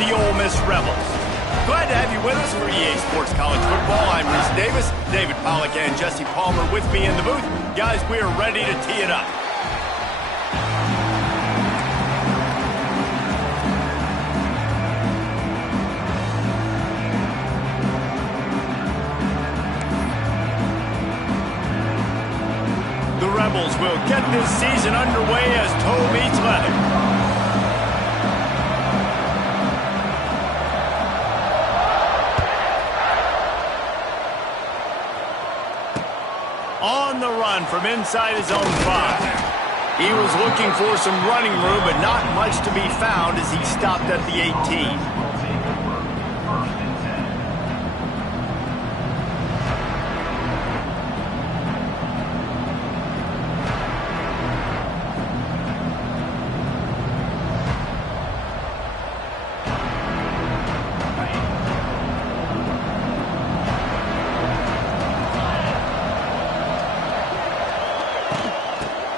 the Ole Miss Rebels. Glad to have you with us for EA Sports College Football. I'm Reese Davis, David Pollack and Jesse Palmer with me in the booth. Guys, we are ready to tee it up. The Rebels will get this season underway as toe meets leather. On the run from inside his own 5. He was looking for some running room, but not much to be found as he stopped at the 18.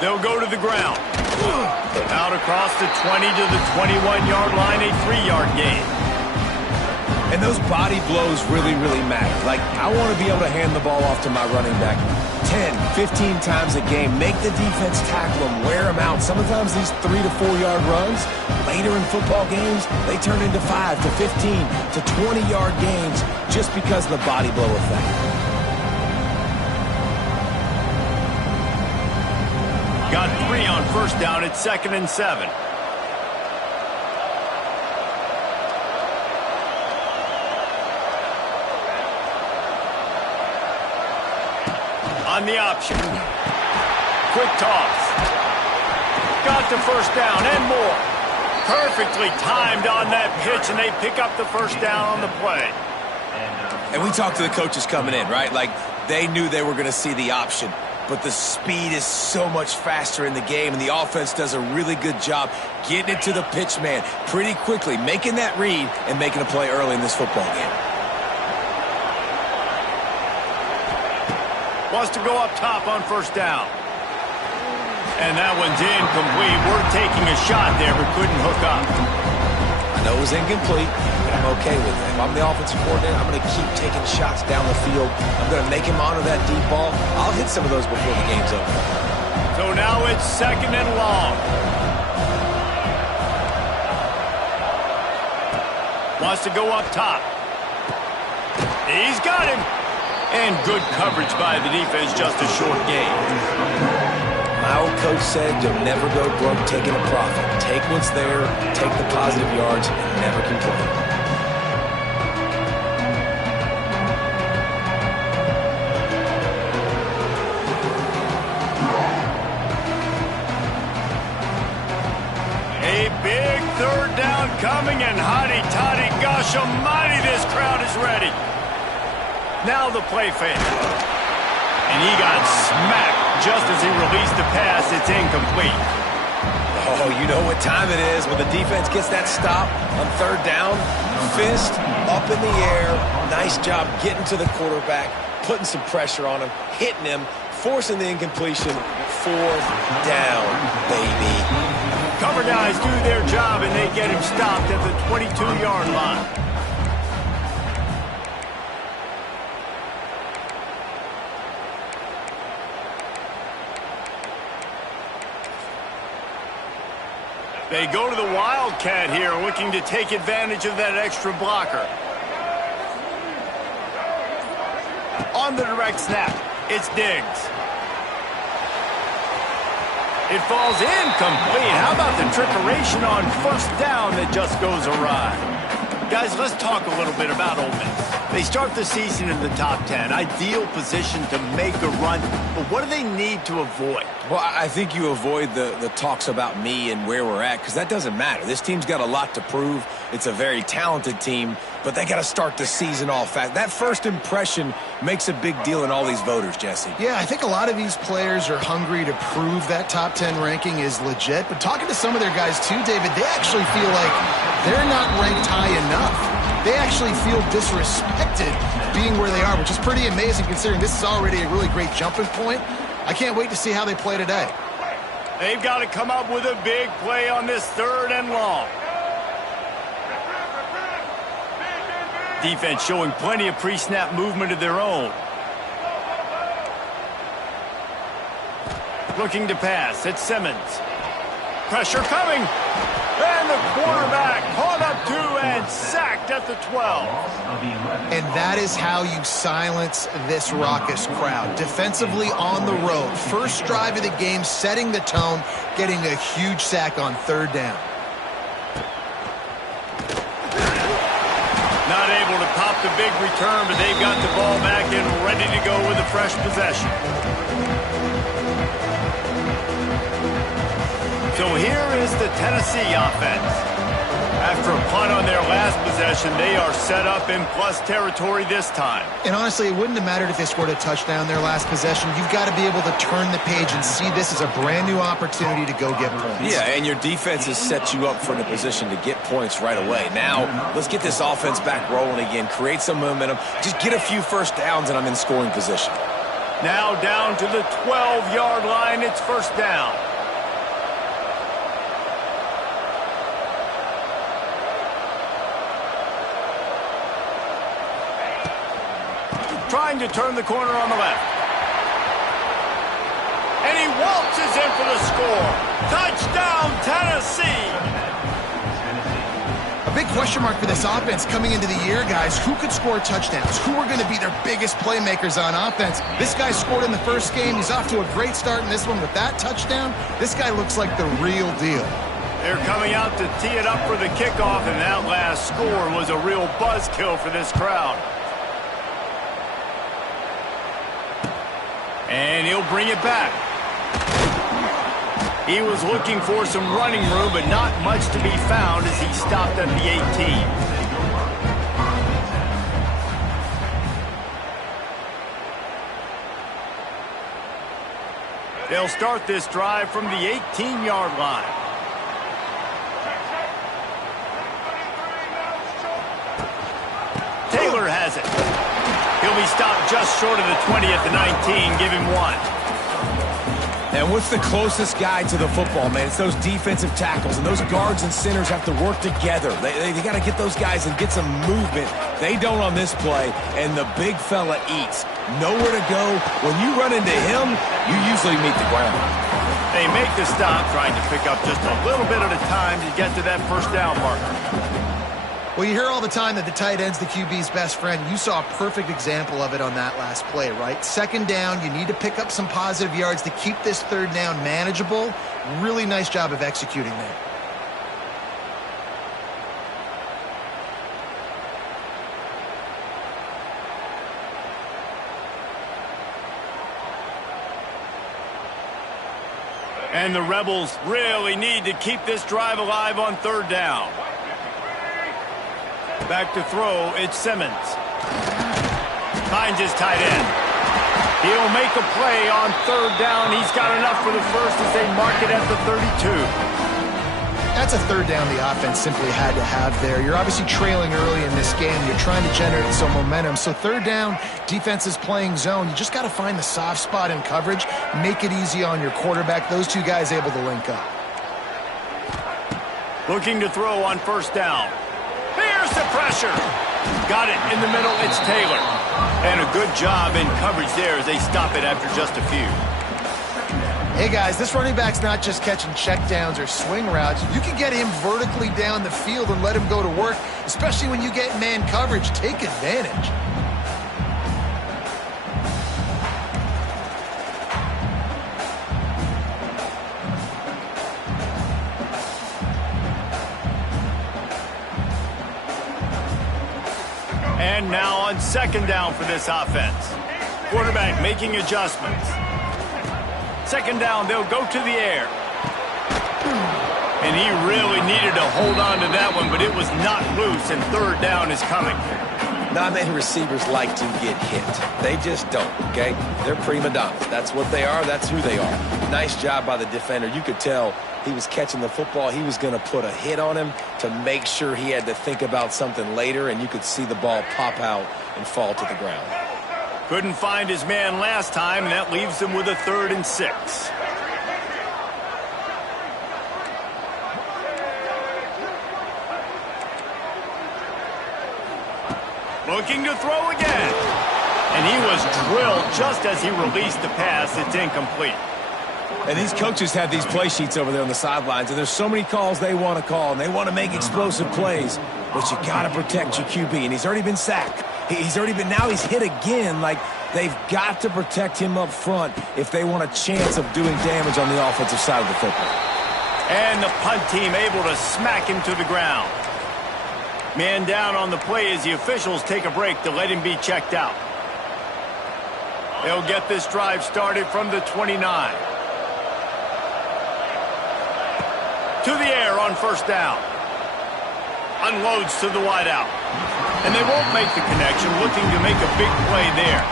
They'll go to the ground. Out across the 20 to the 21-yard line, a 3-yard gain. And those body blows really, really matter. Like, I want to be able to hand the ball off to my running back 10, 15 times a game. Make the defense tackle them, wear them out. Sometimes these 3 to 4-yard runs, later in football games, they turn into 5 to 15 to 20-yard gains just because of the body blow effect. Got 3 on first down at 2nd and 7. On the option. Quick toss. Got the first down and more. Perfectly timed on that pitch, and they pick up the first down on the play. And we talked to the coaches coming in, right? Like, they knew they were going to see the option. But the speed is so much faster in the game, and the offense does a really good job getting it to the pitch man pretty quickly, making that read and making a play early in this football game. Wants to go up top on first down. And that one's incomplete. We're taking a shot there, but couldn't hook up. I know it was incomplete, but I'm okay with it. If I'm the offensive coordinator, I'm going to keep taking shots down the field. I'm going to make him honor that deep ball. I'll hit some of those before the game's over. So now it's 2nd and long. Wants to go up top. He's got him. And good coverage by the defense, just a short gain. My old coach said you'll never go broke taking a profit. Take what's there, take the positive yards, and never complain. A big 3rd down coming, and hotty-toddy, gosh almighty, this crowd is ready. Now the play fake. And he got smacked just as he released the pass. It's incomplete. Oh, you know what time it is when the defense gets that stop on 3rd down. Fist up in the air. Nice job getting to the quarterback, putting some pressure on him, hitting him, forcing the incompletion. 4th down, baby. Cover guys do their job, and they get him stopped at the 22-yard line. They go to the Wildcat here, looking to take advantage of that extra blocker. On the direct snap, it's Diggs. It falls incomplete. How about the trickeration on first down that just goes awry? Guys, let's talk a little bit about Ole Miss. They start the season in the top 10. Ideal position to make a run, but what do they need to avoid? Well, I think you avoid the talks about me and where we're at, because that doesn't matter. This team's got a lot to prove. It's a very talented team, but they got to start the season off fast. That first impression makes a big deal in all these voters, Jesse. Yeah, I think a lot of these players are hungry to prove that top 10 ranking is legit, but talking to some of their guys too, David, they actually feel like they're not ranked high enough. They actually feel disrespected being where they are, which is pretty amazing considering this is already a really great jumping point. I can't wait to see how they play today. They've got to come up with a big play on this 3rd and long. defense showing plenty of pre-snap movement of their own. Looking to pass. It's Simmons. Pressure coming. And the quarterback caught up to and sacked at the 12. And that is how you silence this raucous crowd. Defensively on the road. First drive of the game, setting the tone, getting a huge sack on third down. Not able to pop the big return, but they've got the ball back and ready to go with a fresh possession. So here is the Tennessee offense. After a punt on their last possession, they are set up in plus territory this time. And honestly, it wouldn't have mattered if they scored a touchdown their last possession. You've got to be able to turn the page and see this as a brand new opportunity to go get points. Yeah, and your defense has set you up for the position to get points right away. Now, let's get this offense back rolling again, create some momentum, just get a few first downs, and I'm in scoring position. Now down to the 12-yard line, it's first down. Trying to turn the corner on the left. And he waltzes in for the score. Touchdown, Tennessee! A big question mark for this offense coming into the year, guys. Who could score touchdowns? Who are going to be their biggest playmakers on offense? This guy scored in the first game. He's off to a great start in this one with that touchdown. This guy looks like the real deal. They're coming out to tee it up for the kickoff, and that last score was a real buzzkill for this crowd. And he'll bring it back. He was looking for some running room, but not much to be found as he stopped at the 18. They'll start this drive from the 18-yard line. Taylor has it. He'll be stopped just short of the 20 at the 19. Give him one. And what's the closest guy to the football, man? It's those defensive tackles, and those guards and centers have to work together. They got to get those guys and get some movement. They don't on this play, and the big fella eats. Nowhere to go. When you run into him, you usually meet the ground. They make the stop, trying to pick up just a little bit at a time to get to that first down marker. Well, you hear all the time that the tight end's the QB's best friend. You saw a perfect example of it on that last play, right? Second down, you need to pick up some positive yards to keep this third down manageable. Really nice job of executing there. And the Rebels really need to keep this drive alive on third down. Back to throw, it's Simmons. Finds his tight end. He'll make a play on third down. He's got enough for the first as they mark it at the 32. That's a third down the offense simply had to have there. You're obviously trailing early in this game. You're trying to generate some momentum. So third down, defense is playing zone. You just got to find the soft spot in coverage. Make it easy on your quarterback. Those two guys able to link up. Looking to throw on first down. Here's the pressure. Got it in the middle. It's Taylor. And a good job in coverage there as they stop it after just a few. Hey, guys, this running back's not just catching checkdowns or swing routes. You can get him vertically down the field and let him go to work, especially when you get man coverage. Take advantage. And now on second down for this offense. Quarterback making adjustments. Second down, they'll go to the air. And he really needed to hold on to that one, but it was not loose, and third down is coming. Not many receivers like to get hit. They just don't, okay? They're prima donnas. That's what they are. That's who they are. Nice job by the defender. You could tell he was catching the football. He was going to put a hit on him to make sure he had to think about something later, and you could see the ball pop out and fall to the ground. Couldn't find his man last time, and that leaves him with a 3rd and 6. Looking to throw again. And he was drilled just as he released the pass. It's incomplete. And these coaches have these play sheets over there on the sidelines, and there's so many calls they want to call, and they want to make explosive plays. But you got to protect your QB, and he's already been sacked. Now he's hit again. Like, they've got to protect him up front if they want a chance of doing damage on the offensive side of the football. And the punt team able to smack him to the ground. Man down on the play as the officials take a break to let him be checked out. They'll get this drive started from the 29. To the air on first down. Unloads to the wideout. And they won't make the connection, looking to make a big play there.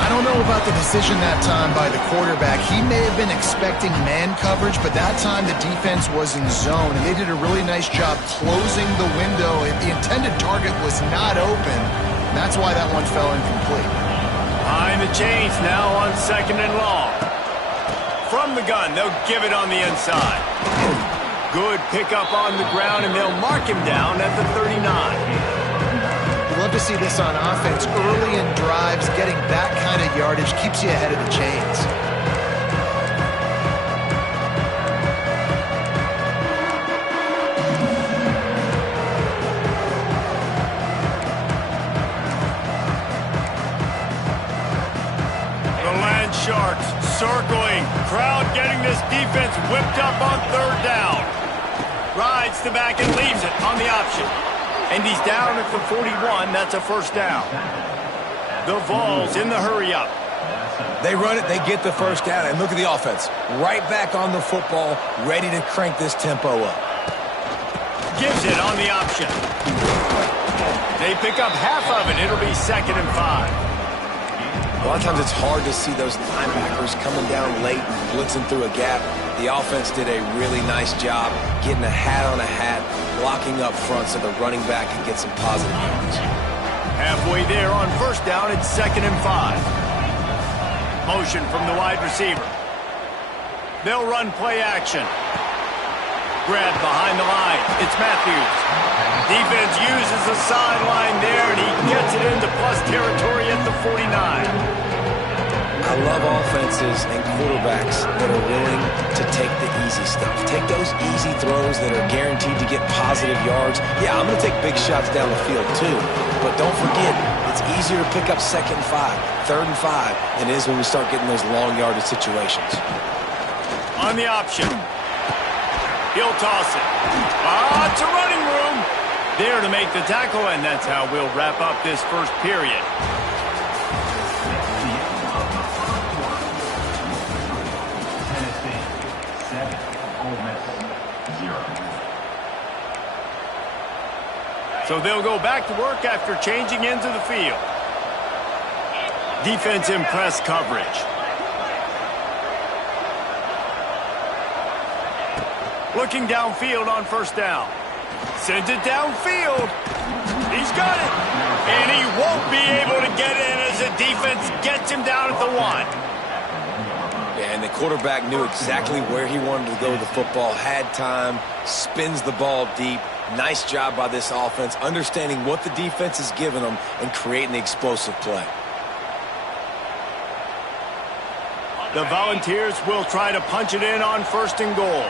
I don't know about the decision that time by the quarterback. He may have been expecting man coverage, but that time the defense was in zone, and they did a really nice job closing the window. The intended target was not open. That's why that one fell incomplete. Behind the chains now on 2nd and long. From the gun, they'll give it on the inside. Good pickup on the ground, and they'll mark him down at the 39. Love to see this on offense. Early in drives, getting that kind of yardage keeps you ahead of the chains. The Land Sharks circling. Crowd getting this defense whipped up on 3rd down. Rides the back and leaves it on the option. And he's down at the 41. That's a first down. The Vols in the hurry-up. They run it, they get the first down, and look at the offense. Right back on the football, ready to crank this tempo up. Gives it on the option. They pick up half of it. It'll be 2nd and 5. A lot of times it's hard to see those linebackers coming down late, blitzing through a gap. The offense did a really nice job getting a hat on a hat, blocking up front so the running back can get some positive yards. Halfway there on first down, it's 2nd and 5. Motion from the wide receiver. They'll run play action. Grab behind the line. It's Matthews. Defense uses the sideline there, and he gets it into plus territory at the 49. I love offenses and quarterbacks that are willing to take the easy stuff. Take those easy throws that are guaranteed to get positive yards. Yeah, I'm going to take big shots down the field too, but don't forget, it's easier to pick up 2nd and 5, 3rd and 5 than it is when we start getting those long yardage situations. On the option. He'll toss it. It's a running room. There to make the tackle, and that's how we'll wrap up this first period. So they'll go back to work after changing into the field. Defense in press coverage. Looking downfield on first down. Sends it downfield. He's got it. And he won't be able to get in as the defense gets him down at the 1. Yeah, and the quarterback knew exactly where he wanted to go with the football, had time, spins the ball deep. Nice job by this offense, understanding what the defense is giving them and creating the explosive play. The Volunteers will try to punch it in on 1st and goal.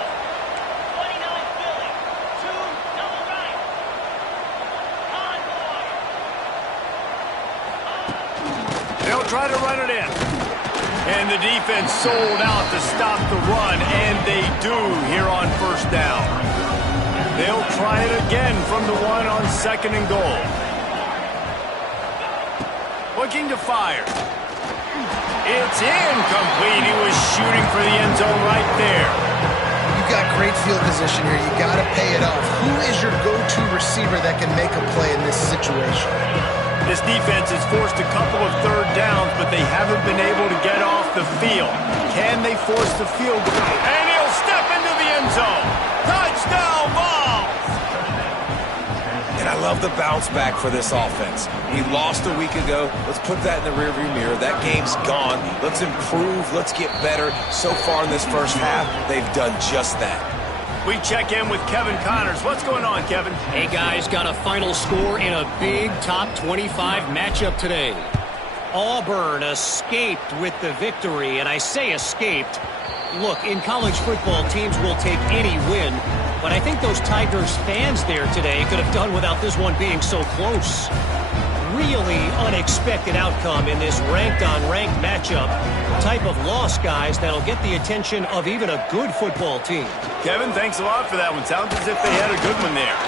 They'll try to run it in. And the defense sold out to stop the run, and they do here on first down. They'll try it again from the 1 on 2nd and goal. Looking to fire. It's incomplete. He was shooting for the end zone right there. You've got great field position here. You got to pay it off. Who is your go-to receiver that can make a play in this situation? This defense has forced a couple of 3rd downs, but they haven't been able to get off the field. Can they force the field goal? And he'll step into the end zone. Touchdown, Vols! And I love the bounce back for this offense. We lost a week ago. Let's put that in the rearview mirror. That game's gone. Let's improve. Let's get better. So far in this first half, they've done just that. We check in with Kevin Connors. What's going on, Kevin? Hey, guys, got a final score in a big top 25 matchup today. Auburn escaped with the victory, and I say escaped. Look, in college football, teams will take any win, but I think those Tigers fans there today could have done without this one being so close. Really unexpected outcome in this ranked-on-ranked matchup. Type of loss, guys, that'll get the attention of even a good football team. Kevin, thanks a lot for that one. Sounds as if they had a good one there.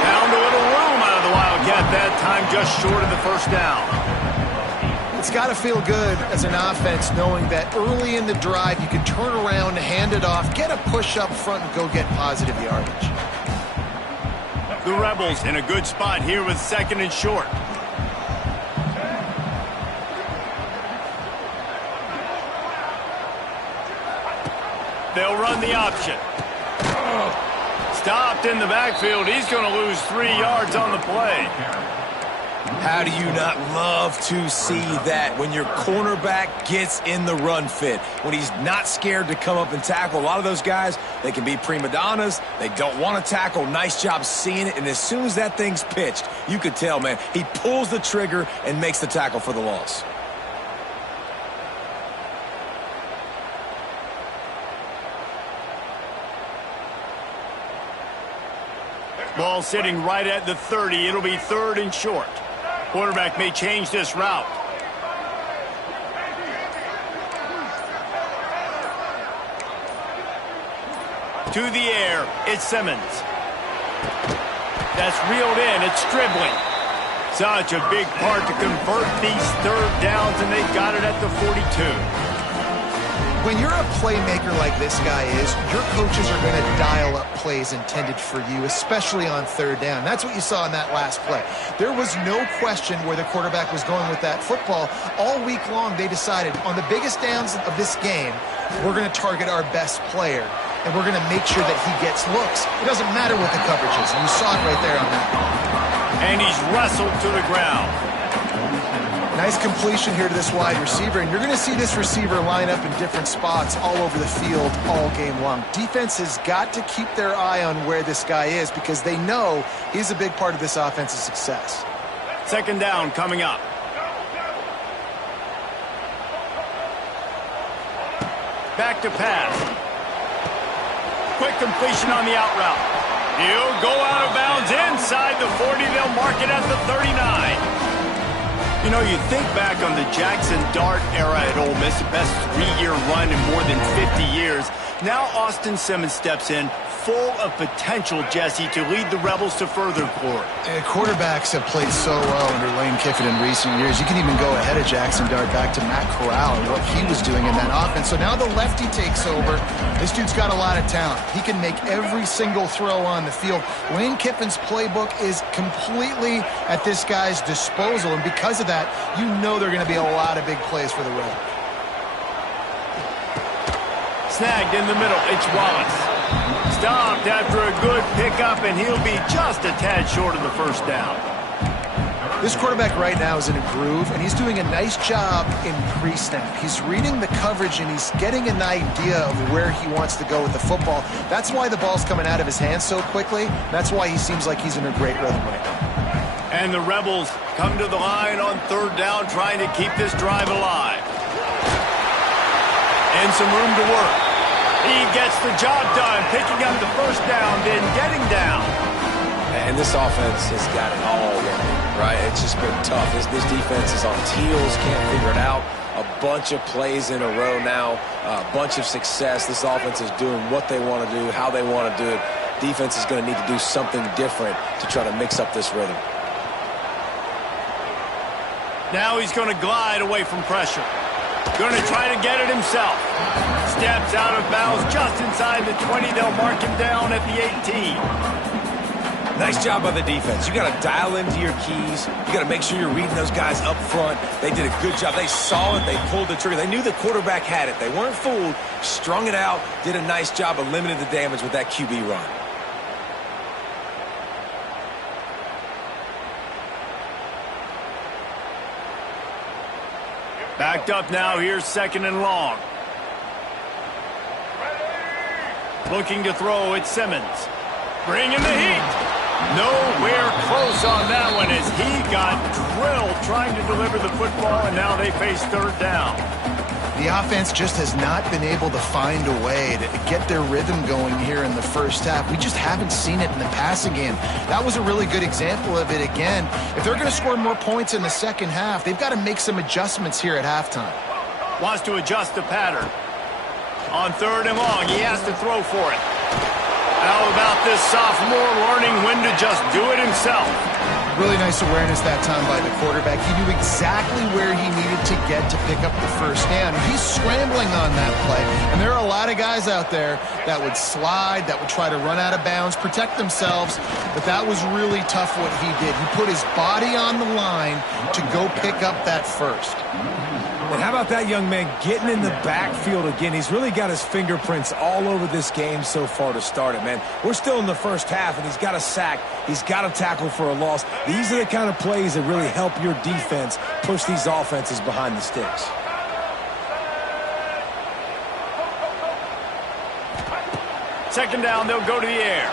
Found a little room out of the Wildcat that time, just short of the first down. It's got to feel good as an offense knowing that early in the drive you can turn around, hand it off, get a push up front, and go get positive yardage. The Rebels in a good spot here with 2nd and short. They'll run the option. Stopped in the backfield. He's going to lose 3 yards on the play. How do you not love to see that when your cornerback gets in the run fit, when he's not scared to come up and tackle? A lot of those guys, they can be prima donnas. They don't want to tackle. Nice job seeing it. And as soon as that thing's pitched, you could tell, man, he pulls the trigger and makes the tackle for the loss. Ball sitting right at the 30. It'll be 3rd and short. Quarterback may change this route. To the air, it's Simmons. That's reeled in, it's dribbling. Such a big part to convert these 3rd downs, and they've got it at the 42. When you're a playmaker like this guy is, your coaches are going to dial up plays intended for you, especially on 3rd down. That's what you saw in that last play. There was no question where the quarterback was going with that football. All week long, they decided on the biggest downs of this game, we're going to target our best player, and we're going to make sure that he gets looks. It doesn't matter what the coverage is, and you saw it right there on that. And he's wrestled to the ground. Nice completion here to this wide receiver, and you're going to see this receiver line up in different spots all over the field all game long. Defense has got to keep their eye on where this guy is because they know he's a big part of this offense's success. 2nd down coming up. Back to pass. Quick completion on the out route. He'll go out of bounds inside the 40. They'll mark it at the 39. You know, you think back on the Jackson Dart era at Ole Miss, the best 3-year run in more than 50 years. Now Austin Simmons steps in, full of potential, Jesse, to lead the Rebels to further glory. Quarterbacks have played so well under Lane Kiffin in recent years. You can even go ahead of Jackson Dart back to Matt Corral and what he was doing in that offense. So now the lefty takes over. This dude's got a lot of talent. He can make every single throw on the field. Lane Kiffin's playbook is completely at this guy's disposal, and because of that, you know there are going to be a lot of big plays for the Rebels. Snagged in the middle, it's Wallace. Stopped after a good pickup, and he'll be just a tad short of the 1st down. This quarterback right now is in a groove, and he's doing a nice job in pre-snap. He's reading the coverage, and he's getting an idea of where he wants to go with the football. That's why the ball's coming out of his hands so quickly. That's why he seems like he's in a great rhythm right now. And the Rebels come to the line on 3rd down, trying to keep this drive alive. And some room to work. He gets the job done, picking up the 1st down, then getting down. And this offense has got it all working, right? It's just been tough. This defense is on heels, can't figure it out. A bunch of plays in a row now, a bunch of success. This offense is doing what they want to do, how they want to do it. Defense is going to need to do something different to try to mix up this rhythm. Now he's going to glide away from pressure. Going to try to get it himself. Steps out of bounds just inside the 20. They'll mark him down at the 18. Nice job by the defense. You got to dial into your keys. You got to make sure you're reading those guys up front. They did a good job. They saw it. They pulled the trigger. They knew the quarterback had it. They weren't fooled. Strung it out. Did a nice job of limiting the damage with that QB run. Backed up now. Here's 2nd and long. Looking to throw at Simmons. Bringing the heat. Nowhere close on that one as he got drilled trying to deliver the football, and now they face third down. The offense just has not been able to find a way to get their rhythm going here in the first half. We just haven't seen it in the passing game. That was a really good example of it again. If they're going to score more points in the second half, they've got to make some adjustments here at halftime. Wants to adjust the pattern. On third and long, he has to throw for it. How about this sophomore learning when to just do it himself? Really nice awareness that time by the quarterback. He knew exactly where he needed to get to pick up the first down. He's scrambling on that play, and there are a lot of guys out there that would slide, that would try to run out of bounds, protect themselves, but that was really tough what he did. He put his body on the line to go pick up that first. And how about that young man getting in the backfield again? He's really got his fingerprints all over this game so far to start it, man. We're still in the first half, and he's got a sack. He's got a tackle for a loss. These are the kind of plays that really help your defense push these offenses behind the sticks. Second down, they'll go to the air.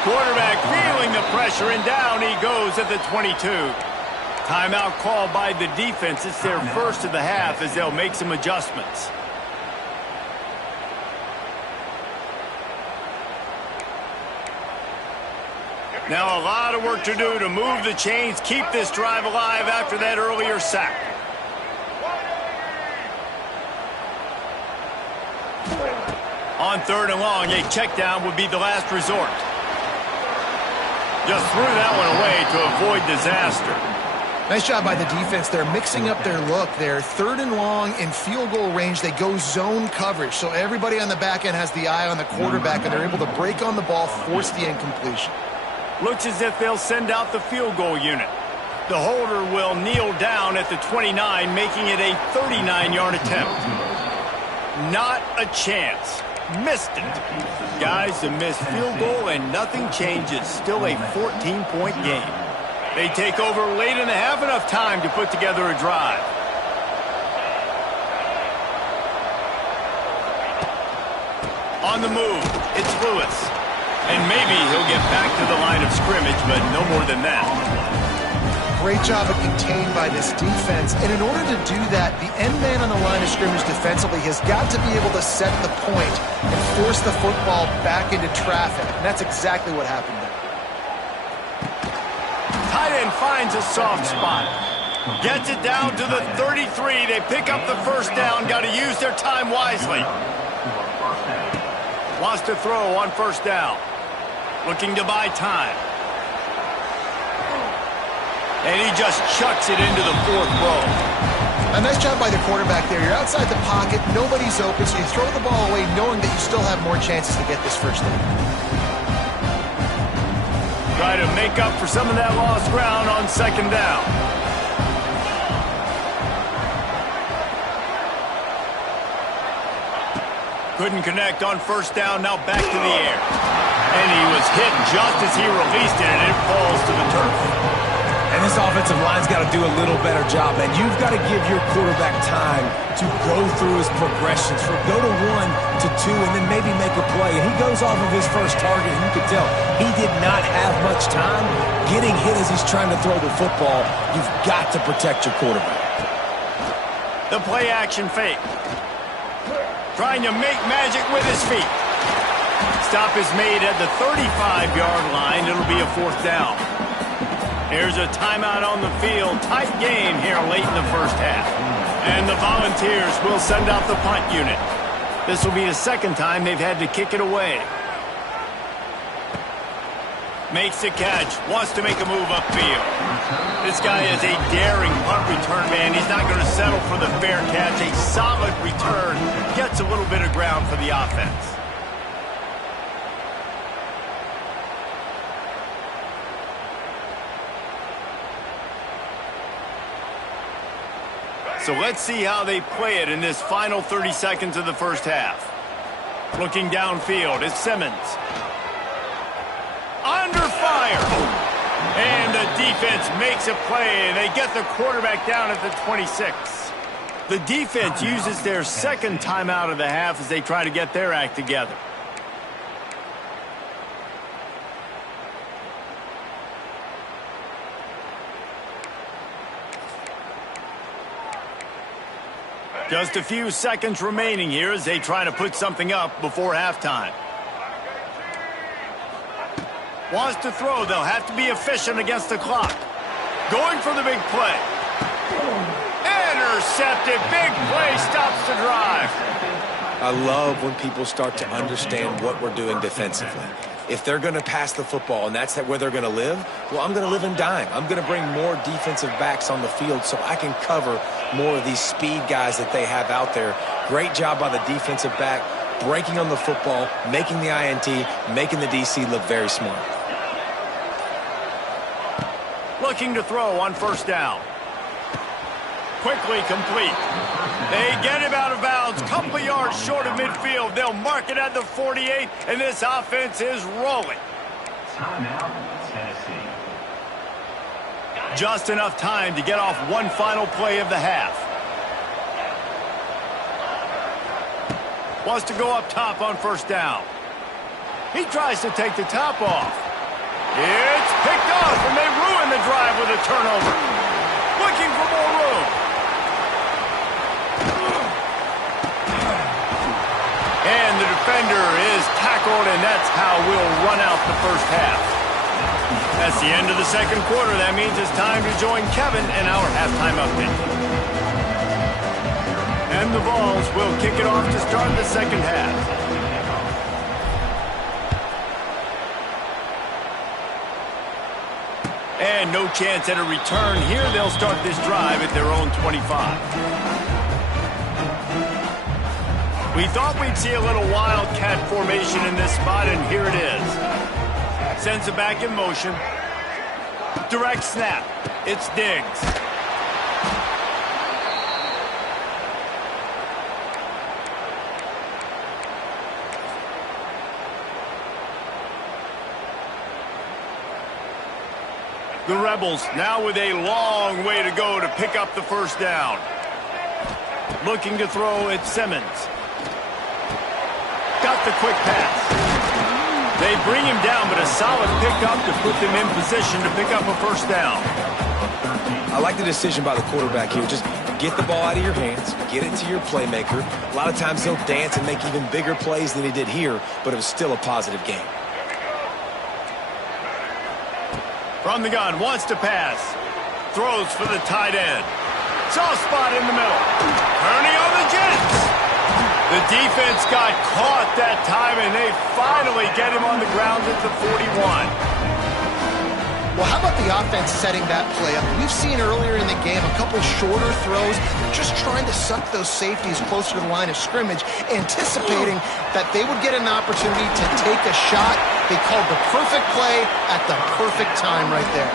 Quarterback feeling the pressure, and down he goes at the 22. Timeout called by the defense. It's their first of the half as they'll make some adjustments. Now a lot of work to do to move the chains, keep this drive alive after that earlier sack. On third and long, a check down would be the last resort. Just threw that one away to avoid disaster. Nice job by the defense. They're mixing up their look. They're third and long in field goal range. They go zone coverage. So everybody on the back end has the eye on the quarterback, and they're able to break on the ball, force the incompletion. Looks as if they'll send out the field goal unit. The holder will kneel down at the 29, making it a 39-yard attempt. Not a chance. Missed it. Guys, a missed field goal and nothing changes. Still a 14-point game. They take over late in the half, enough time to put together a drive. On the move, it's Lewis. And maybe he'll get back to the line of scrimmage, but no more than that. Great job of contained by this defense. And in order to do that, the end man on the line of scrimmage defensively has got to be able to set the point and force the football back into traffic. And that's exactly what happened there. Tight end finds a soft spot. Gets it down to the 33. They pick up the first down. Got to use their time wisely. Wants to throw on first down. Looking to buy time. And he just chucks it into the fourth row. A nice job by the quarterback there. You're outside the pocket. Nobody's open, so you throw the ball away knowing that you still have more chances to get this first down. Try to make up for some of that lost ground on second down. Couldn't connect on first down, now back to the air. And he was hit just as he released it, and it falls to the turf. And this offensive line's got to do a little better job, man. You've got to give your quarterback time to go through his progressions, from go to 1 to 2, and then maybe make a play. And he goes off of his first target, and you can tell he did not have much time getting hit as he's trying to throw the football. You've got to protect your quarterback. The play action fake. Trying to make magic with his feet. Stop is made at the 35-yard line. It'll be a fourth down. Here's a timeout on the field. Tight game here late in the first half. And the Volunteers will send out the punt unit. This will be the second time they've had to kick it away. Makes the catch. Wants to make a move upfield. This guy is a daring punt return man. He's not going to settle for the fair catch. A solid return. Gets a little bit of ground for the offense. So let's see how they play it in this final 30 seconds of the first half. Looking downfield is Simmons. Under fire. And the defense makes a play, and they get the quarterback down at the 26. The defense uses their second timeout of the half as they try to get their act together. Just a few seconds remaining here as they try to put something up before halftime. Wants to throw. They'll have to be efficient against the clock. Going for the big play. Intercepted. Big play stops the drive. I love when people start to understand what we're doing defensively. If they're going to pass the football and that's where they're going to live, well, I'm going to live in dime. I'm going to bring more defensive backs on the field so I can cover more of these speed guys that they have out there. Great job by the defensive back, breaking on the football, making the INT, making the DC look very smart. Looking to throw on first down. Quickly complete. They get him out of bounds. Couple yards short of midfield. They'll mark it at the 48, and this offense is rolling. Timeout, Tennessee. Just enough time to get off one final play of the half. Wants to go up top on first down. He tries to take the top off. It's picked off, and they ruin the drive with a turnover. Looking for more room. And the defender is tackled, and that's how we'll run out the first half. That's the end of the second quarter. That means it's time to join Kevin in our halftime update. And the Vols will kick it off to start the second half. And no chance at a return here. They'll start this drive at their own 25. We thought we'd see a little wildcat formation in this spot, and here it is. Sends it back in motion. Direct snap. It's Diggs. The Rebels now with a long way to go to pick up the first down. Looking to throw at Simmons. Got the quick pass. They bring him down, but a solid pickup to put them in position to pick up a first down. I like the decision by the quarterback here. Just get the ball out of your hands, get it to your playmaker. A lot of times he'll dance and make even bigger plays than he did here, but it was still a positive game. From the gun, wants to pass. Throws for the tight end. Soft spot in the middle. Turning on the Jets. The defense got caught that time, and they finally get him on the ground at the 41. Well, how about the offense setting that play up? We've seen earlier in the game a couple shorter throws, just trying to suck those safeties closer to the line of scrimmage, anticipating that they would get an opportunity to take a shot. They called the perfect play at the perfect time right there.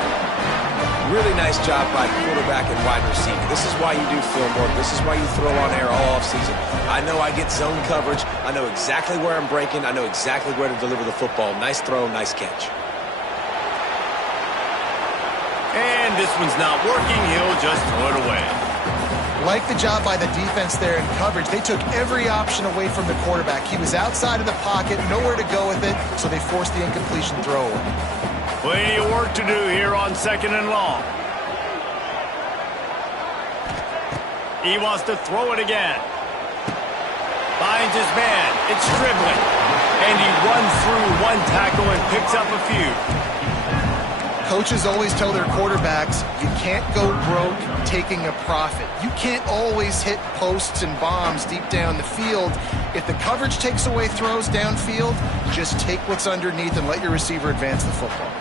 Really nice job by quarterback and wide receiver. This is why you do film work. This is why you throw on air all offseason. I know I get zone coverage. I know exactly where I'm breaking. I know exactly where to deliver the football. Nice throw, nice catch. And this one's not working. He'll just throw it away. Like the job by the defense there in coverage. They took every option away from the quarterback. He was outside of the pocket, nowhere to go with it, so they forced the incompletion throw away. Plenty of work to do here on second and long. He wants to throw it again. Finds his man. It's Stribley. And he runs through one tackle and picks up a few. Coaches always tell their quarterbacks, you can't go broke taking a profit. You can't always hit posts and bombs deep down the field. If the coverage takes away throws downfield, just take what's underneath and let your receiver advance the football.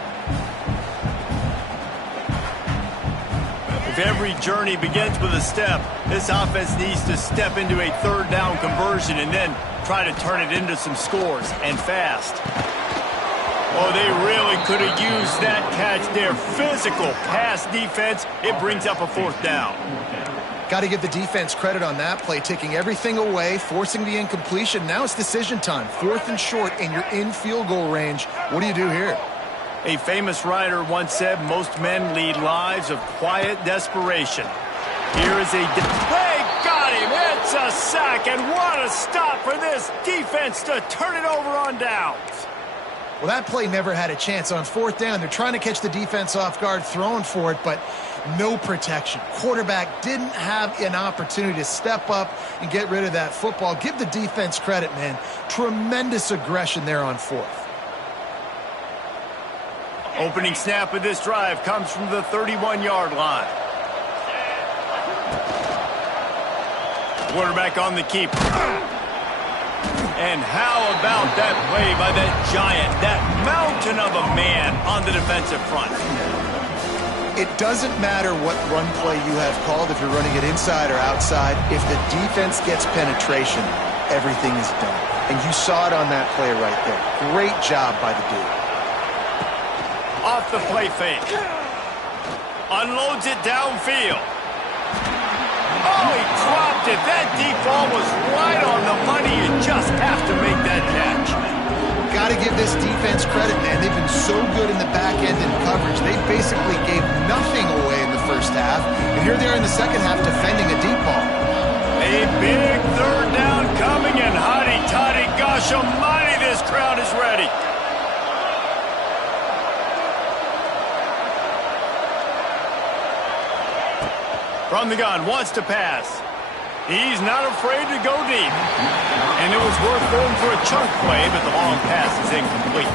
If every journey begins with a step, this offense needs to step into a third down conversion and then try to turn it into some scores, and fast. Oh, they really could have used that catch there. Physical pass defense. It brings up a fourth down. Got to give the defense credit on that play, taking everything away, forcing the incompletion. Now it's decision time. Fourth and short, and you're in field goal range. What do you do here? A famous writer once said, most men lead lives of quiet desperation. Here is a... They got him! It's a sack, and what a stop for this defense to turn it over on downs. Well, that play never had a chance. On fourth down, they're trying to catch the defense off guard, throwing for it, but no protection. Quarterback didn't have an opportunity to step up and get rid of that football. Give the defense credit, man. Tremendous aggression there on fourth. Opening snap of this drive comes from the 31-yard line. Quarterback on the keeper. And how about that play by that giant, that mountain of a man on the defensive front? It doesn't matter what run play you have called, if you're running it inside or outside. If the defense gets penetration, everything is done. And you saw it on that play right there. Great job by the dude. Off the play fake. Unloads it downfield. Oh, he dropped it. That deep ball was right on the money. You just have to make that catch. Got to give this defense credit, man. They've been so good in the back end and coverage. They basically gave nothing away in the first half. And here they are in the second half defending a deep ball. A big third down coming, and hotty-toddy, gosh almighty, this crowd is ready. From the gun, wants to pass. He's not afraid to go deep. And it was worth going for a chunk play, but the long pass is incomplete.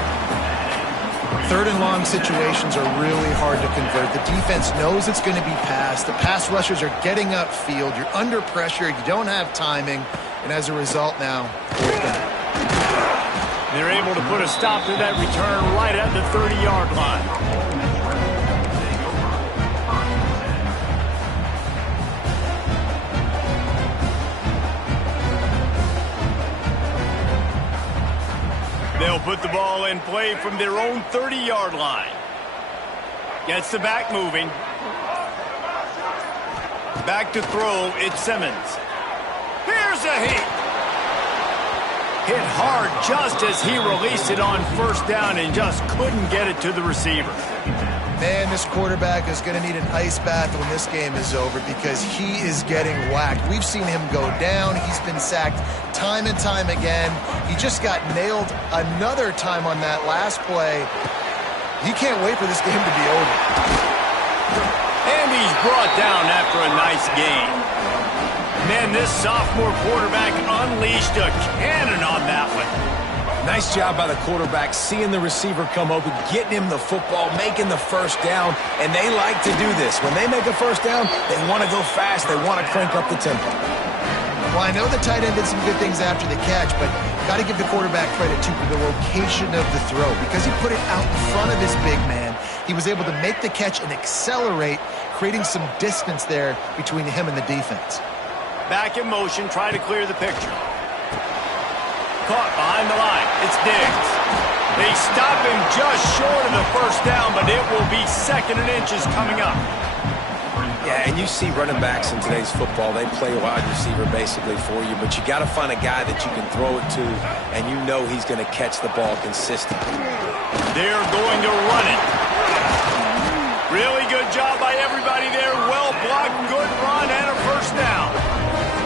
Third and long situations are really hard to convert. The defense knows it's going to be passed. The pass rushers are getting upfield. You're under pressure. You don't have timing. And as a result now, fourth down. They're able to put a stop to that return right at the 30-yard line. They'll put the ball in play from their own 30-yard line. Gets the back moving. Back to throw, it's Simmons. Here's a hit. Hit hard just as he released it on first down and just couldn't get it to the receiver. Man, this quarterback is going to need an ice bath when this game is over because he is getting whacked. We've seen him go down. He's been sacked time and time again. He just got nailed another time on that last play. He can't wait for this game to be over. And he's brought down after a nice game. Man, this sophomore quarterback unleashed a cannon on that one. Nice job by the quarterback, seeing the receiver come open, getting him the football, making the first down, and they like to do this. When they make a first down, they want to go fast. They want to crank up the tempo. Well, I know the tight end did some good things after the catch, but got to give the quarterback credit, too, for the location of the throw. Because he put it out in front of his big man, he was able to make the catch and accelerate, creating some distance there between him and the defense. Back in motion, try to clear the picture. Caught behind the line. It's Diggs. They stop him just short of the first down, but it will be second and inches coming up. Yeah, and you see running backs in today's football, they play wide receiver basically for you, but you got to find a guy that you can throw it to, and you know he's going to catch the ball consistently. They're going to run it. Really good job by everybody there. Well blocked, good run, and a first down.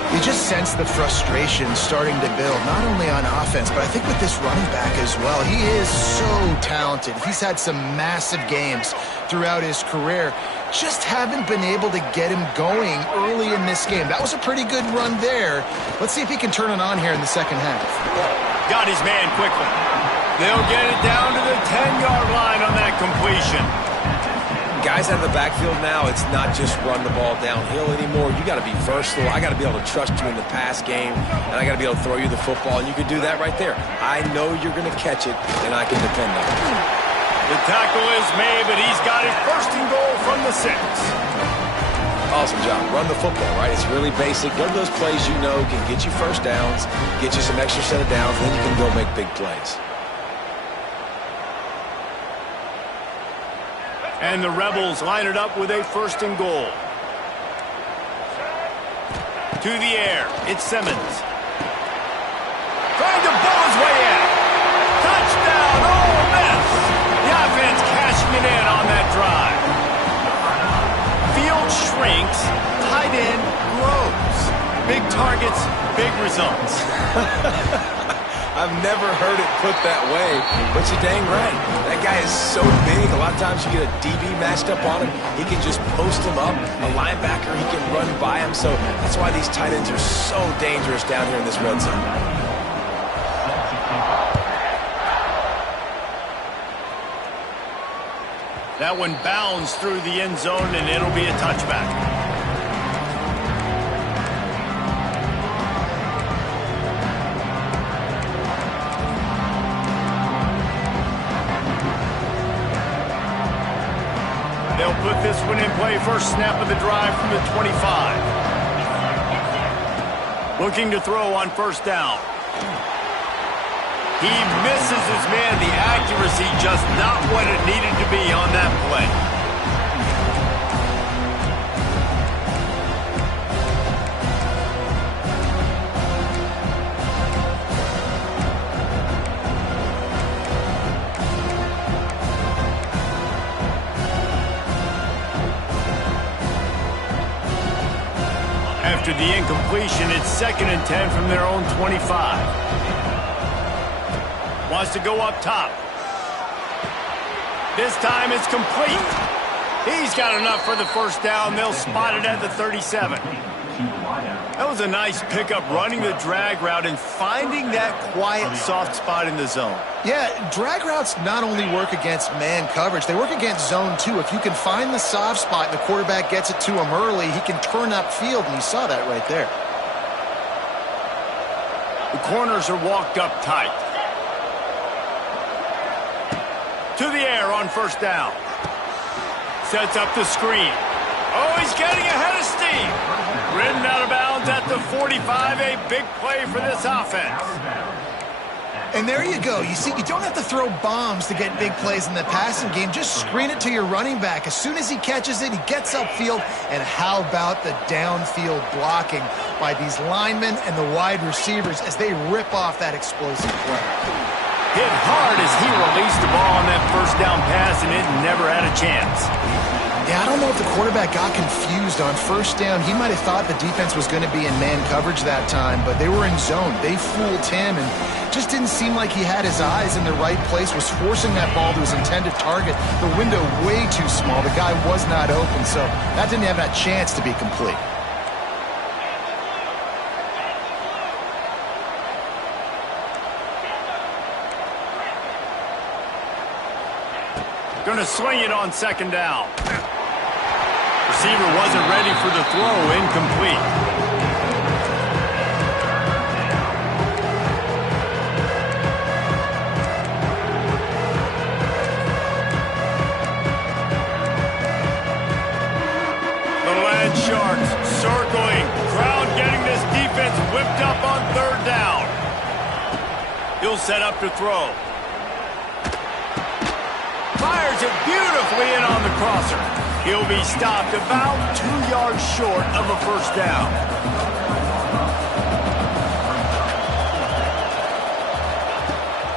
You just sense the frustration starting to build, not only on offense, but I think with this running back as well. He is so talented. He's had some massive games throughout his career. Just haven't been able to get him going early in this game. That was a pretty good run there. Let's see if he can turn it on here in the second half. Got his man quickly. They'll get it down to the 10-yard line on that completion. Guys out of the backfield now, it's not just run the ball downhill anymore. You got to be versatile. I got to be able to trust you in the pass game, and I got to be able to throw you the football, and you can do that right there. I know you're going to catch it, and I can depend on it. The tackle is made, but he's got it first and goal from the 6. Awesome job. Run the football, right? It's really basic. Go to those plays you know can get you first downs, get you some extra set of downs, and then you can go make big plays. And the Rebels line it up with a first and goal. To the air, it's Simmons. Trying to pull his way in. Touchdown, Ole Miss. The offense cashing it in on that drive. Field shrinks, tight end grows. Big targets, big results. I've never heard it put that way, but you're dang right. That guy is so big. A lot of times you get a DB matched up on him. He can just post him up. A linebacker, he can run by him. So that's why these tight ends are so dangerous down here in this red zone. That one bounds through the end zone, and it'll be a touchback. They'll put this one in play first snap of the drive from the 25. Looking to throw on first down. He misses his man. The accuracy just not what it needed to be on that play. After the incompletion, it's 2nd and 10 from their own 25. Wants to go up top. This time it's complete. He's got enough for the first down. They'll spot it at the 37. That was a nice pickup, running the drag route and finding that quiet, soft spot in the zone. Yeah, drag routes not only work against man coverage, they work against zone too. If you can find the soft spot and the quarterback gets it to him early, he can turn upfield, and you saw that right there. The corners are walked up tight. To the air on first down. Sets up the screen. Oh, he's getting ahead of steam. Ridden out of bounds at the 45. A big play for this offense. And there you go. You see, you don't have to throw bombs to get big plays in the passing game. Just screen it to your running back. As soon as he catches it, he gets upfield. And how about the downfield blocking by these linemen and the wide receivers as they rip off that explosive play. Hit hard as he released the ball on that first down pass, and it never had a chance. Yeah, I don't know if the quarterback got confused on first down. He might have thought the defense was going to be in man coverage that time, but they were in zone. They fooled him, and just didn't seem like he had his eyes in the right place, was forcing that ball to his intended target. The window way too small. The guy was not open, so that didn't have that chance to be complete. Going to swing it on 2nd down. Receiver wasn't ready for the throw. Incomplete. The Land Sharks circling. Crowd getting this defense whipped up on 3rd down. He'll set up to throw. Fires it beautifully in on the crosser. He'll be stopped about 2 yards short of a first down.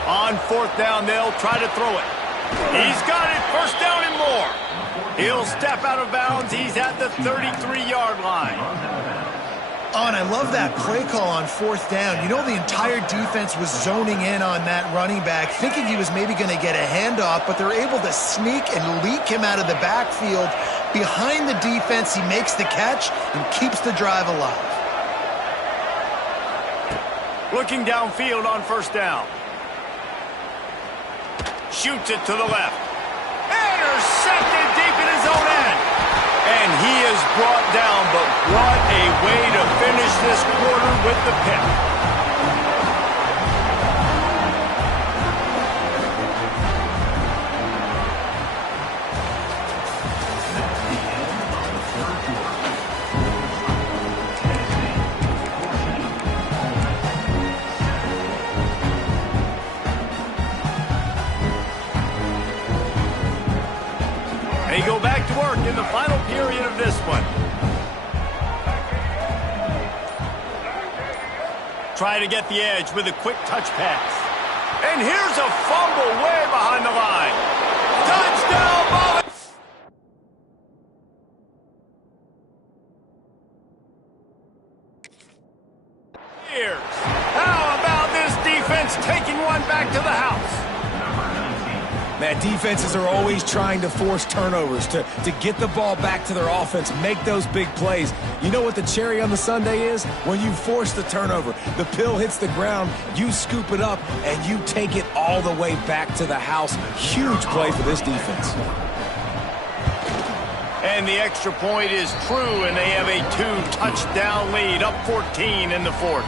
On 4th down, they'll try to throw it. He's got it. First down and more. He'll step out of bounds. He's at the 33-yard line. Oh, and I love that play call on 4th down. You know, the entire defense was zoning in on that running back, thinking he was maybe going to get a handoff, but they're able to sneak and leak him out of the backfield. Behind the defense, he makes the catch and keeps the drive alive. Looking downfield on first down. Shoots it to the left. Intercepted deep in his own end. And he is brought down, but what a way to finish this quarter with the pick. They go back to work in the final period of this one. Try to get the edge with a quick touch pass. And here's a fumble way behind the line. Touchdown, ball. How about this defense taking Yeah, defenses are always trying to force turnovers, to get the ball back to their offense, make those big plays. You know what the cherry on the sundae is? When you force the turnover, the pill hits the ground, you scoop it up, and you take it all the way back to the house. Huge play for this defense. And the extra point is true, and they have a 2-touchdown lead, up 14 in the fourth.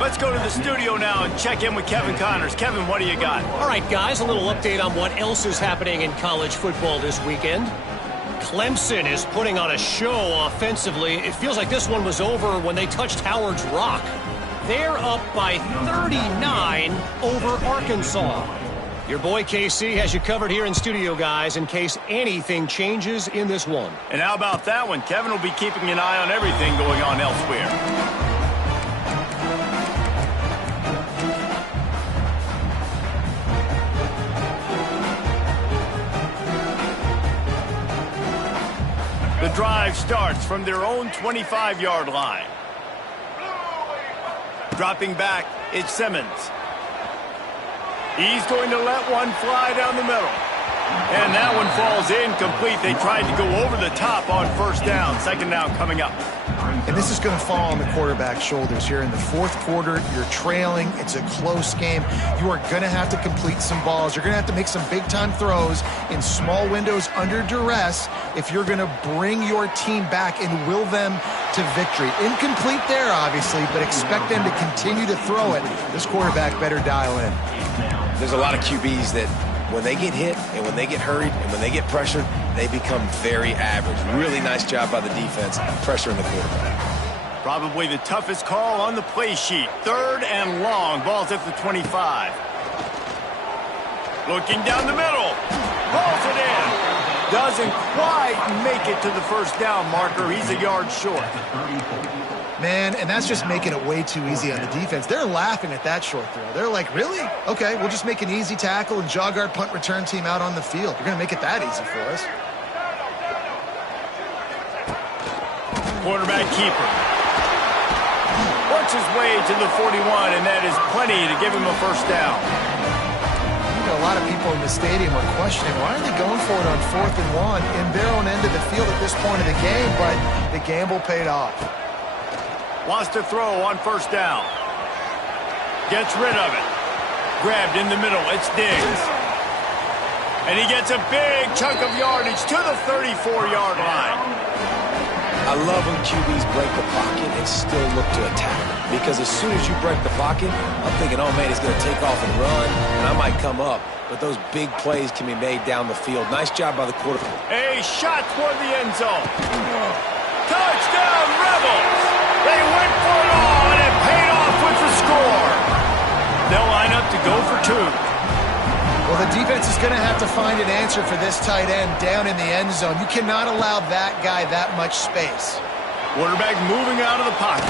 Let's go to the studio now and check in with Kevin Connors. Kevin, what do you got? All right, guys, a little update on what else is happening in college football this weekend. Clemson is putting on a show offensively. It feels like this one was over when they touched Howard's Rock. They're up by 39 over Arkansas. Your boy KC has you covered here in studio, guys, in case anything changes in this one. And how about that one? Kevin will be keeping an eye on everything going on elsewhere. The drive starts from their own 25-yard line. Dropping back, it's Simmons. He's going to let one fly down the middle. And that one falls incomplete. They tried to go over the top on first down. Second down coming up. And this is going to fall on the quarterback's shoulders here in the fourth quarter. You're trailing. It's a close game. You are going to have to complete some balls. You're going to have to make some big-time throws in small windows under duress if you're going to bring your team back and will them to victory. Incomplete there, obviously, but expect them to continue to throw it. This quarterback better dial in. There's a lot of QBs that when they get hit and when they get hurried and when they get pressured, they become very average. Really nice job by the defense, pressuring the quarterback. Probably the toughest call on the play sheet. Third and long. Ball's at the 25. Looking down the middle. Pulls it in. Doesn't quite make it to the first down marker. He's a yard short. Man, and that's just making it way too easy on the defense. They're laughing at that short throw. They're like, really? Okay, we'll just make an easy tackle and jog our punt return team out on the field. You're going to make it that easy for us. Quarterback keeper. Works his way to the 41, and that is plenty to give him a first down. A lot of people in the stadium are questioning, why are they going for it on 4th and 1 in their own end of the field at this point of the game, but the gamble paid off. Wants to throw on first down. Gets rid of it. Grabbed in the middle. It's Diggs. And he gets a big chunk of yardage to the 34-yard line. I love when QBs break the pocket and still look to attack. Because as soon as you break the pocket, I'm thinking, oh, man, he's going to take off and run, and I might come up. But those big plays can be made down the field. Nice job by the quarterback. A shot toward the end zone. Touchdown, Rebels! They went for it all, and it paid off with the score. They'll line up to go for two. Well, the defense is going to have to find an answer for this tight end down in the end zone. You cannot allow that guy that much space. Quarterback moving out of the pocket.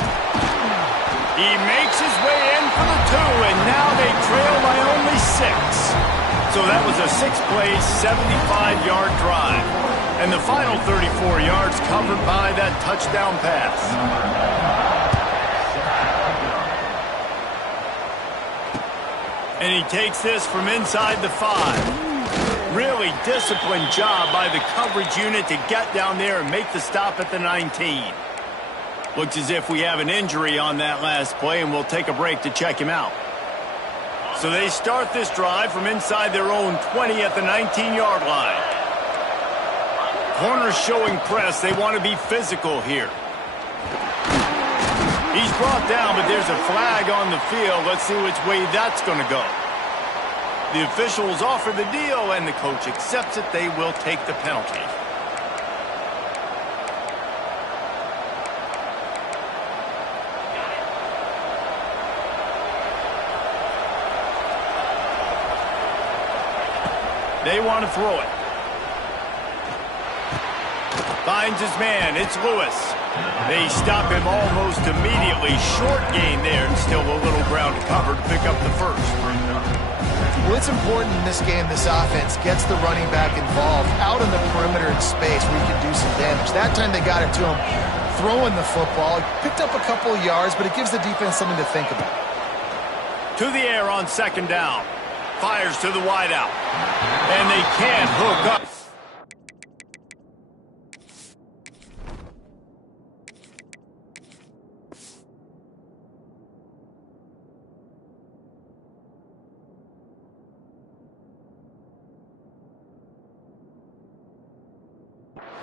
He makes his way in for the two, and now they trail by only 6. So that was a 6-play, 75-yard drive. And the final 34 yards covered by that touchdown pass. And he takes this from inside the 5. Really disciplined job by the coverage unit to get down there and make the stop at the 19. Looks as if we have an injury on that last play, and we'll take a break to check him out. So they start this drive from inside their own 20 at the 19-yard line. Corners showing press. They want to be physical here. He's brought down, but there's a flag on the field. Let's see which way that's going to go. The officials offer the deal, and the coach accepts it. They will take the penalty. They want to throw it. Finds his man. It's Lewis. They stop him almost immediately. Short gain there, and still a little ground to cover to pick up the first. Well, it's important in this game, this offense gets the running back involved out in the perimeter in space where you can do some damage. That time they got it to him throwing the football. Picked up a couple of yards, but it gives the defense something to think about. To the air on second down. Fires to the wideout. And they can't hook up.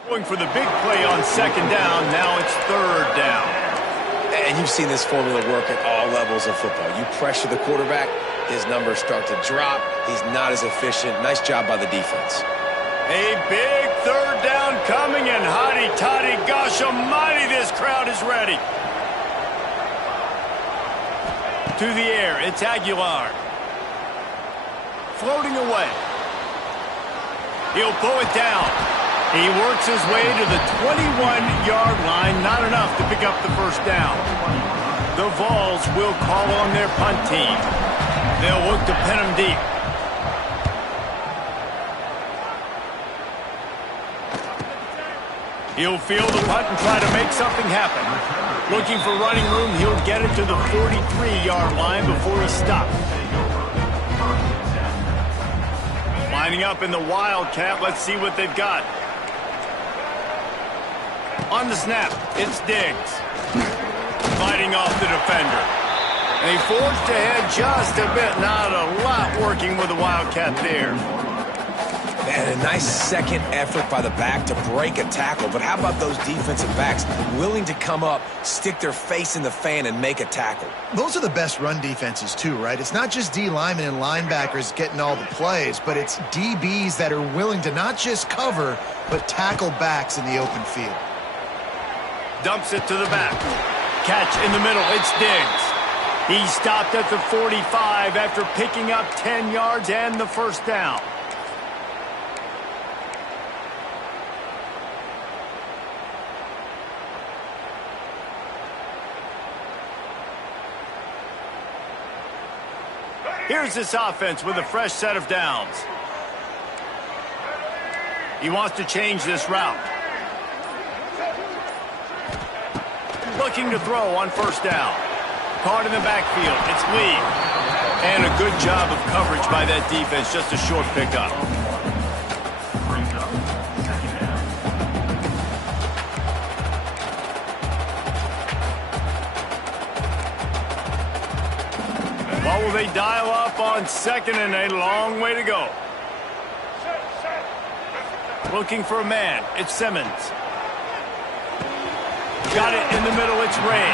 Going for the big play on second down. Now it's third down. And you've seen this formula work at all levels of football. You pressure the quarterback, his numbers start to drop. He's not as efficient. Nice job by the defense. A big third down coming, and hotty-toddy, gosh almighty, this crowd is ready. To the air, it's Aguilar. Floating away. He'll pull it down. He works his way to the 21-yard line. Not enough to pick up the first down. The Vols will call on their punt team. They'll look to pin him deep. He'll field the punt and try to make something happen. Looking for running room, he'll get it to the 43-yard line before he stops. Lining up in the Wildcat. Let's see what they've got. On the snap, it's Diggs. Fighting off the defender. They forged ahead just a bit. Not a lot working with the Wildcat there. Man, a nice second effort by the back to break a tackle. But how about those defensive backs willing to come up, stick their face in the fan, and make a tackle? Those are the best run defenses, too, right? It's not just D linemen and linebackers getting all the plays, but it's DBs that are willing to not just cover, but tackle backs in the open field. Dumps it to the back. Catch in the middle. It's Diggs. He stopped at the 45 after picking up 10 yards and the first down. Here's this offense with a fresh set of downs. He wants to change this route. Looking to throw on first down. Caught in the backfield. It's Lee. And a good job of coverage by that defense. Just a short pickup. What will they dial up on second, and a long way to go? Looking for a man. It's Simmons. Got it in the middle. It's Ray.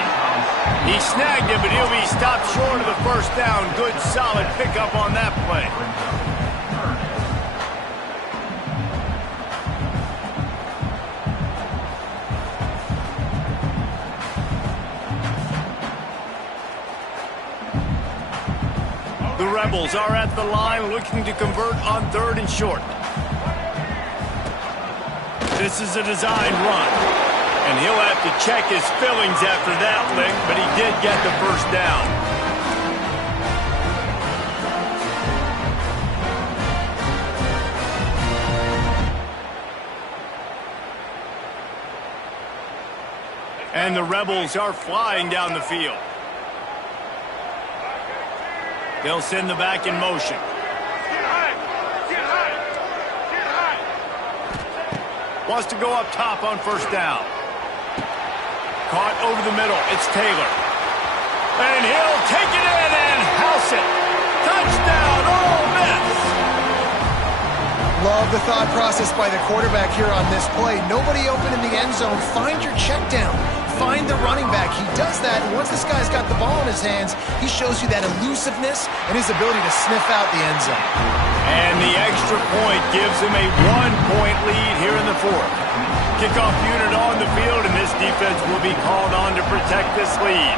He snagged him, but he'll be stopped short of the first down. Good, solid pickup on that play. The Rebels are at the line looking to convert on third and short. This is a designed run. And he'll have to check his fillings after that lick, but he did get the first down. And the Rebels are flying down the field. They'll send the back in motion. Wants to go up top on first down. Caught over the middle. It's Taylor. And he'll take it in and house it. Touchdown, Ole Miss. Love the thought process by the quarterback here on this play. Nobody open in the end zone. Find your check down. Find the running back. He does that, and once this guy's got the ball in his hands, he shows you that elusiveness and his ability to sniff out the end zone. And the extra point gives him a 1-point lead here in the fourth. Kickoff unit on the field, and this defense will be called on to protect this lead.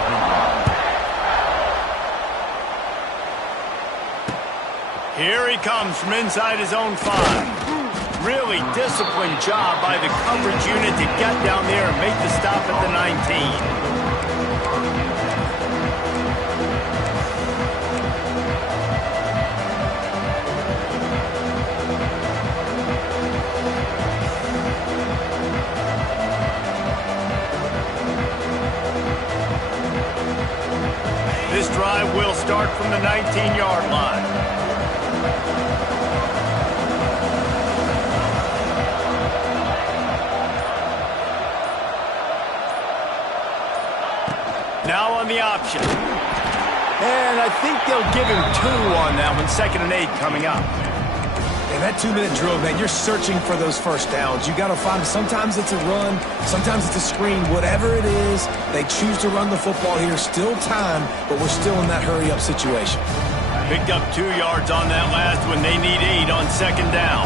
Here he comes from inside his own 5. Really disciplined job by the coverage unit to get down there and make the stop at the 19. This drive will start from the 19-yard line. Now on the option. And I think they'll give him 2 on that one. 2nd and 8 coming up. And that 2-minute drill, man, you're searching for those first downs. You got to find them. Sometimes it's a run. Sometimes it's a screen. Whatever it is, they choose to run the football here. Still time, but we're still in that hurry-up situation. Picked up 2 yards on that last one. They need 8 on 2nd down.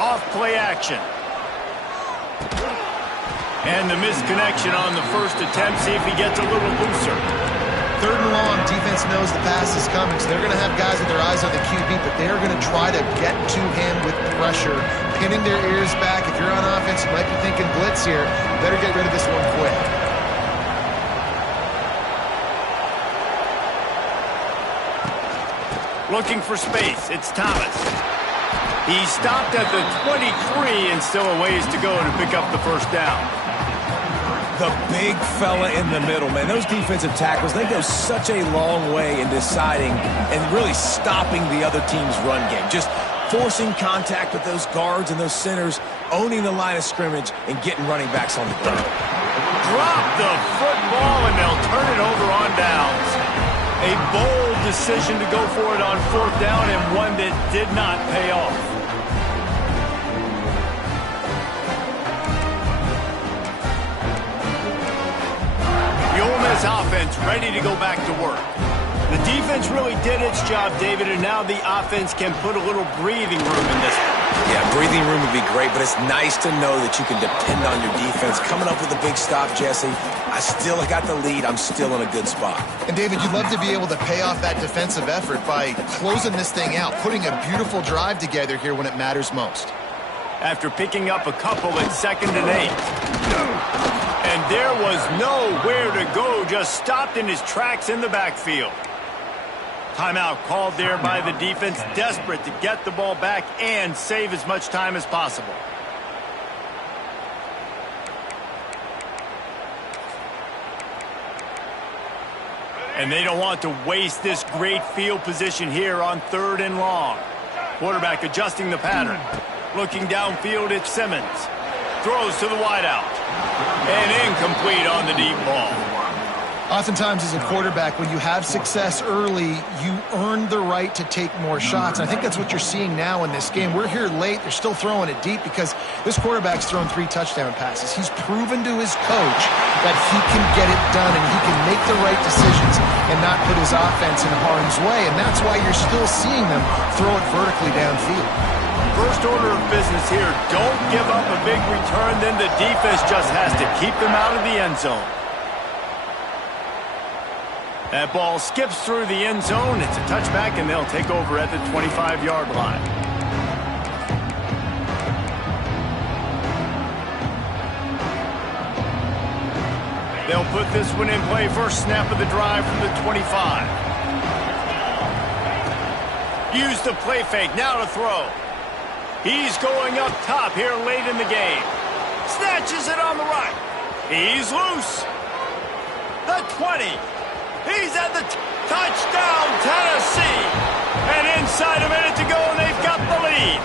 Off play action. And the misconnection on the first attempt. See if he gets a little looser. 3rd and long, defense knows the pass is coming, so they're going to have guys with their eyes on the QB, but they're going to try to get to him with pressure, pinning their ears back. If you're on offense, you might be thinking blitz here. Better get rid of this one quick. Looking for space. It's Thomas. He stopped at the 23 and still a ways to go to pick up the first down. The big fella in the middle, man. Those defensive tackles, they go such a long way in deciding and really stopping the other team's run game. Just forcing contact with those guards and those centers, owning the line of scrimmage, and getting running backs on the ground. Drop the football, and they'll turn it over on downs. A bold decision to go for it on 4th down, and one that did not pay off. The Ole Miss offense ready to go back to work. The defense really did its job, David, and now the offense can put a little breathing room in this one. Yeah, breathing room would be great, but it's nice to know that you can depend on your defense. Coming up with a big stop, Jesse. I still got the lead. I'm still in a good spot. And, David, you'd love to be able to pay off that defensive effort by closing this thing out, putting a beautiful drive together here when it matters most. After picking up a couple at 2nd and 8. And there was nowhere to go, just stopped in his tracks in the backfield. Timeout called there by the defense, desperate to get the ball back and save as much time as possible. And they don't want to waste this great field position here on 3rd and long. Quarterback adjusting the pattern. Looking downfield at Simmons. Throws to the wideout. And incomplete on the deep ball. Oftentimes as a quarterback, when you have success early, you earn the right to take more shots. And I think that's what you're seeing now in this game. We're here late. They're still throwing it deep because this quarterback's thrown 3 touchdown passes. He's proven to his coach that he can get it done and he can make the right decisions and not put his offense in harm's way. And that's why you're still seeing them throw it vertically downfield. First order of business here, don't give up a big return, then the defense just has to keep them out of the end zone. That ball skips through the end zone. It's a touchback, and they'll take over at the 25-yard line. They'll put this one in play. First snap of the drive from the 25. Use the play fake. Now to throw. He's going up top here late in the game. Snatches it on the right. He's loose. The 20. He's at the touchdown, Tennessee. And inside a minute to go, and they've got the lead.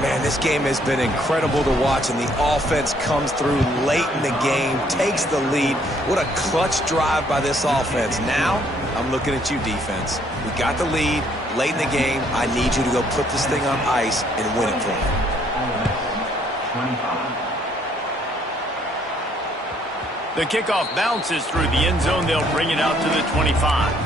Man, this game has been incredible to watch, and the offense comes through late in the game, takes the lead. What a clutch drive by this offense. Now, I'm looking at you, defense. We got the lead late in the game. I need you to go put this thing on ice and win it for me. 25. The kickoff bounces through the end zone. They'll bring it out to the 25.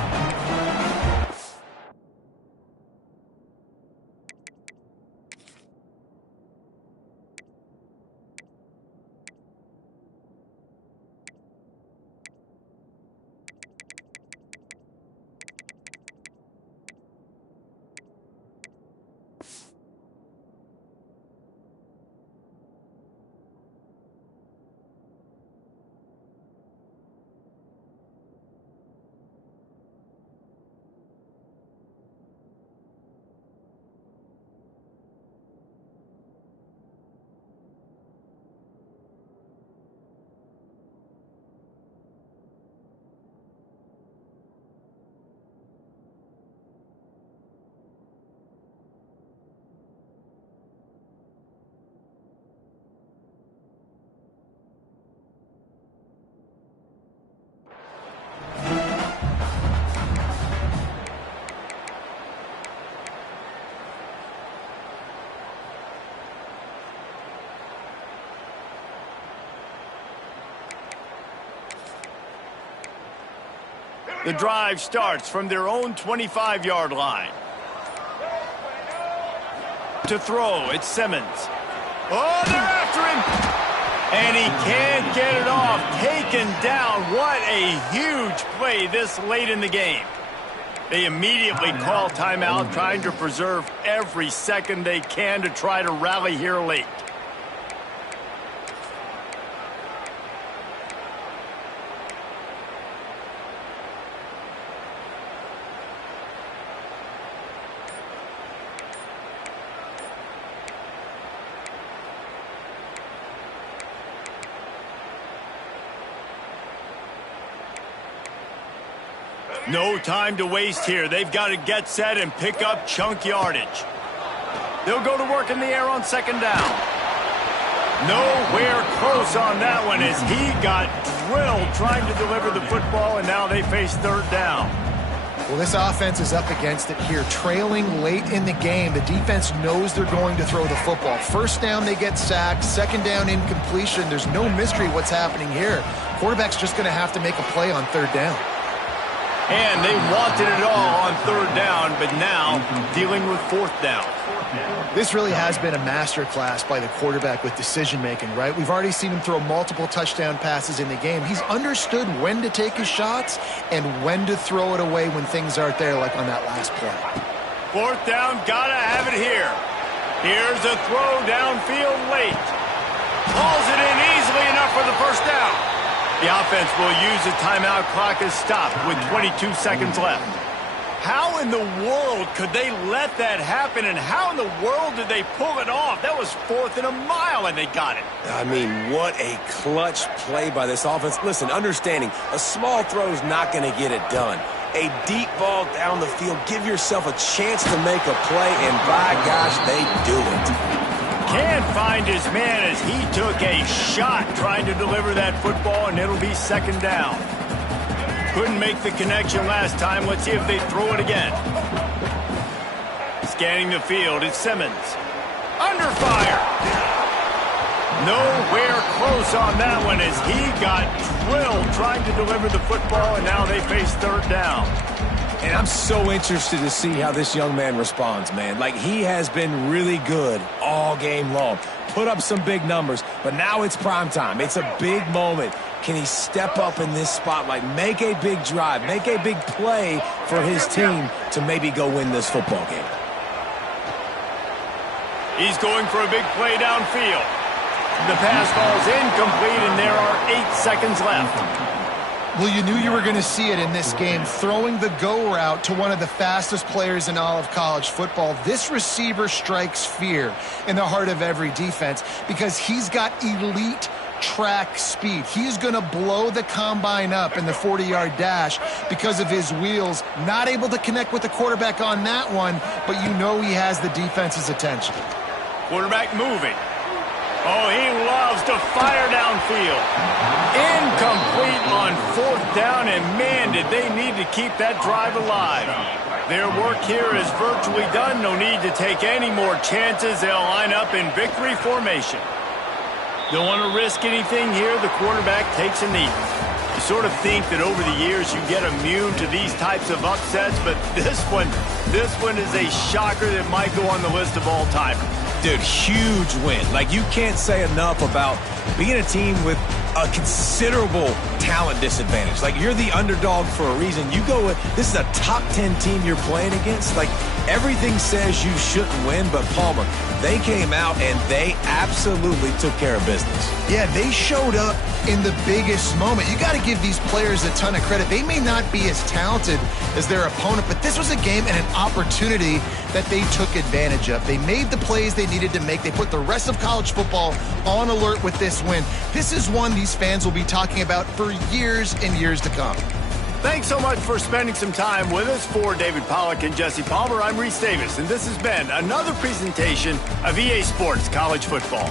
The drive starts from their own 25-yard line. To throw, it's Simmons. Oh, they're after him! And he can't get it off. Taken down. What a huge play this late in the game. They immediately call timeout, trying to preserve every second they can to try to rally here late. No time to waste here. They've got to get set and pick up chunk yardage. They'll go to work in the air on second down. Nowhere close on that one as he got drilled trying to deliver the football, and now they face third down. Well, this offense is up against it here. Trailing late in the game, the defense knows they're going to throw the football. First down, they get sacked. Second down, incompletion. There's no mystery what's happening here. Quarterback's just going to have to make a play on third down. And they wanted it all on third down, but now dealing with fourth down. This really has been a masterclass by the quarterback with decision-making, right? We've already seen him throw multiple touchdown passes in the game. He's understood when to take his shots and when to throw it away when things aren't there, like on that last play. Fourth down, gotta have it here. Here's a throw downfield late. Hauls it in easily enough for the first down. The offense will use the timeout clock as stopped with 22 seconds left. How in the world could they let that happen, and how in the world did they pull it off? That was 4th and a mile, and they got it. I mean, what a clutch play by this offense. Listen, understanding, a small throw is not going to get it done. A deep ball down the field, give yourself a chance to make a play, and by gosh, they do it. Can't find his man as he took a shot trying to deliver that football, and it'll be second down. Couldn't make the connection last time. Let's see if they throw it again. Scanning the field, it's Simmons. Under fire. Nowhere close on that one as he got drilled trying to deliver the football, and now they face third down. And I'm so interested to see how this young man responds, man. Like, he has been really good all game long. Put up some big numbers, but now it's prime time. It's a big moment. Can he step up in this spotlight, make a big drive, make a big play for his team to maybe go win this football game? He's going for a big play downfield. The pass falls incomplete, and there are 8 seconds left. Well, you knew you were going to see it in this game, throwing the go route to one of the fastest players in all of college football. This receiver strikes fear in the heart of every defense because he's got elite track speed. He's going to blow the combine up in the 40-yard dash because of his wheels. Not able to connect with the quarterback on that one, but you know he has the defense's attention. Quarterback moving. Oh, he loves to fire downfield. Incomplete on fourth down, and man, did they need to keep that drive alive. Their work here is virtually done. No need to take any more chances. They'll line up in victory formation. Don't want to risk anything here. The quarterback takes a knee. You sort of think that over the years you get immune to these types of upsets, but this one is a shocker that might go on the list of all-timers. Dude, huge win. Like, you can't say enough about being a team with a considerable talent disadvantage. Like, you're the underdog for a reason. You go with, this is a top 10 team you're playing against. Like, everything says you shouldn't win, but Palmer, they came out and they absolutely took care of business. Yeah, they showed up in the biggest moment. You got to give these players a ton of credit. They may not be as talented as their opponent, but this was a game and an opportunity that they took advantage of. They made the plays they needed to make. They put the rest of college football on alert with this win. This is one these fans will be talking about for years and years to come. Thanks so much for spending some time with us. For David Pollack and Jesse Palmer, I'm Reese Davis, and this has been another presentation of EA Sports College Football.